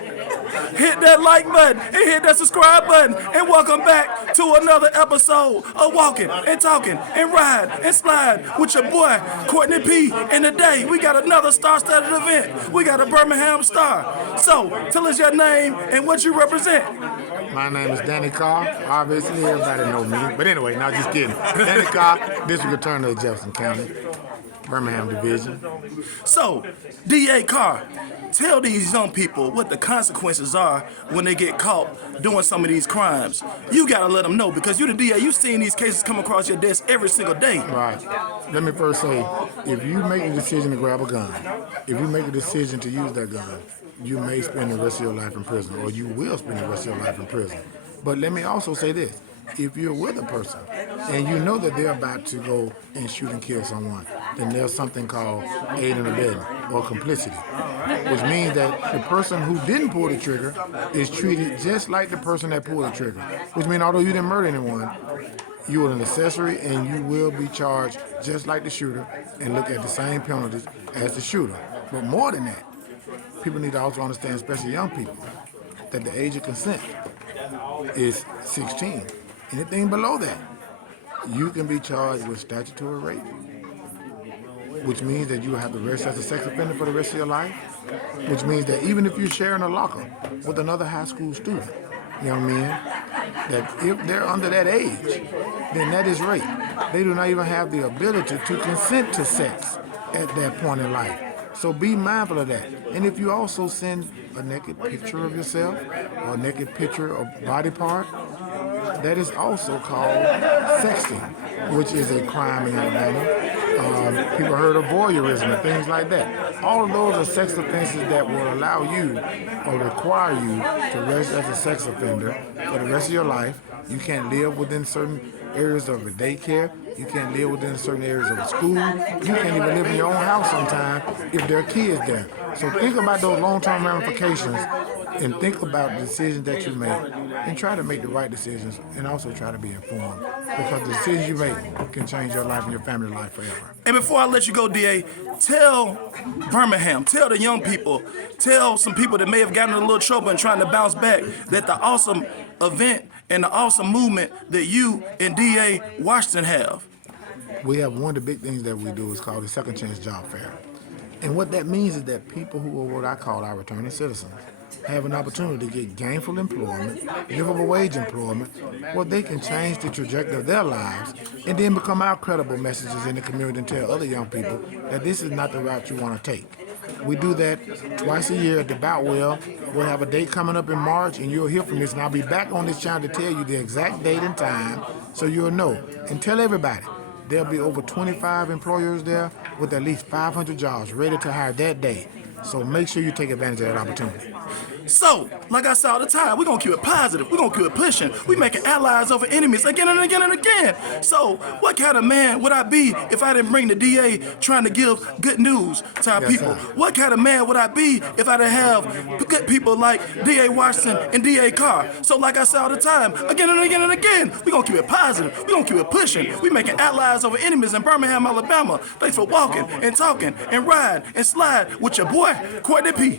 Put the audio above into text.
hit that like button and hit that subscribe button. And welcome back to another episode of Walking and Talking and Ride and Slide with your boy, Courtney P. And today, we got another star-studded event. We got a Birmingham star. So, tell us your name and what you represent. My name is Danny Carr. Obviously, everybody know me. But anyway, not just kidding. Danny Carr, District Attorney of Jefferson County, Birmingham Division. So, DA Carr, tell these young people what the consequences are when they get caught doing some of these crimes. You gotta let them know because you're the DA. You've seen these cases come across your desk every single day. Right. Let me first say, if you make the decision to grab a gun, if you make a decision to use that gun, you may spend the rest of your life in prison, or you will spend the rest of your life in prison. But let me also say this. If you're with a person and you know that they're about to go and shoot and kill someone, then there's something called aid and abetting or complicity, which means that the person who didn't pull the trigger is treated just like the person that pulled the trigger, which means although you didn't murder anyone, you were an accessory and you will be charged just like the shooter and look at the same penalties as the shooter. But more than that, people need to also understand, especially young people, that the age of consent is 16. Anything below that, you can be charged with statutory rape, which means that you will have to register as a sex offender for the rest of your life, which means that even if you're sharing a locker with another high school student, young men, that if they're under that age, then that is rape. They do not even have the ability to consent to sex at that point in life. So be mindful of that. And if you also send a naked picture of yourself or a naked picture of body part, that is also called sexting, which is a crime in Alabama. People heard of voyeurism and things like that. All of those are sex offenses that will allow you or require you to register as a sex offender for the rest of your life. You can't live within certain areas of a daycare. You can't live within certain areas of a school. You can't even live in your own house sometimes if there are kids there. So think about those long-term ramifications and think about the decisions that you make and try to make the right decisions and also try to be informed because the decisions you make can change your life and your family life forever. And before I let you go, DA, tell Birmingham, tell the young people, tell some people that may have gotten in a little trouble and trying to bounce back that the awesome event and the awesome movement that you and DA Washington have. We have one of the big things that we do is called the Second Chance Job Fair. And what that means is that people who are what I call our returning citizens have an opportunity to get gainful employment, livable wage employment, where they can change the trajectory of their lives and then become our credible messages in the community and tell other young people that this is not the route you want to take. We do that twice a year at the Boutwell. We'll have a date coming up in March and you'll hear from this, and I'll be back on this channel to tell you the exact date and time so you'll know. And tell everybody, there'll be over 25 employers there with at least 500 jobs ready to hire that day. So make sure you take advantage of that opportunity. So, like I say all the time, we're going to keep it positive. We're going to keep it pushing. We're making allies over enemies again and again and again. So, what kind of man would I be if I didn't bring the DA trying to give good news to our people? Sir. What kind of man would I be if I didn't have good people like DA Washington and DA Carr? So, like I say all the time, again and again and again, we're going to keep it positive. We're going to keep it pushing. We're making allies over enemies in Birmingham, Alabama. Thanks for walking and talking and ride and slide with your boy, Courtney P.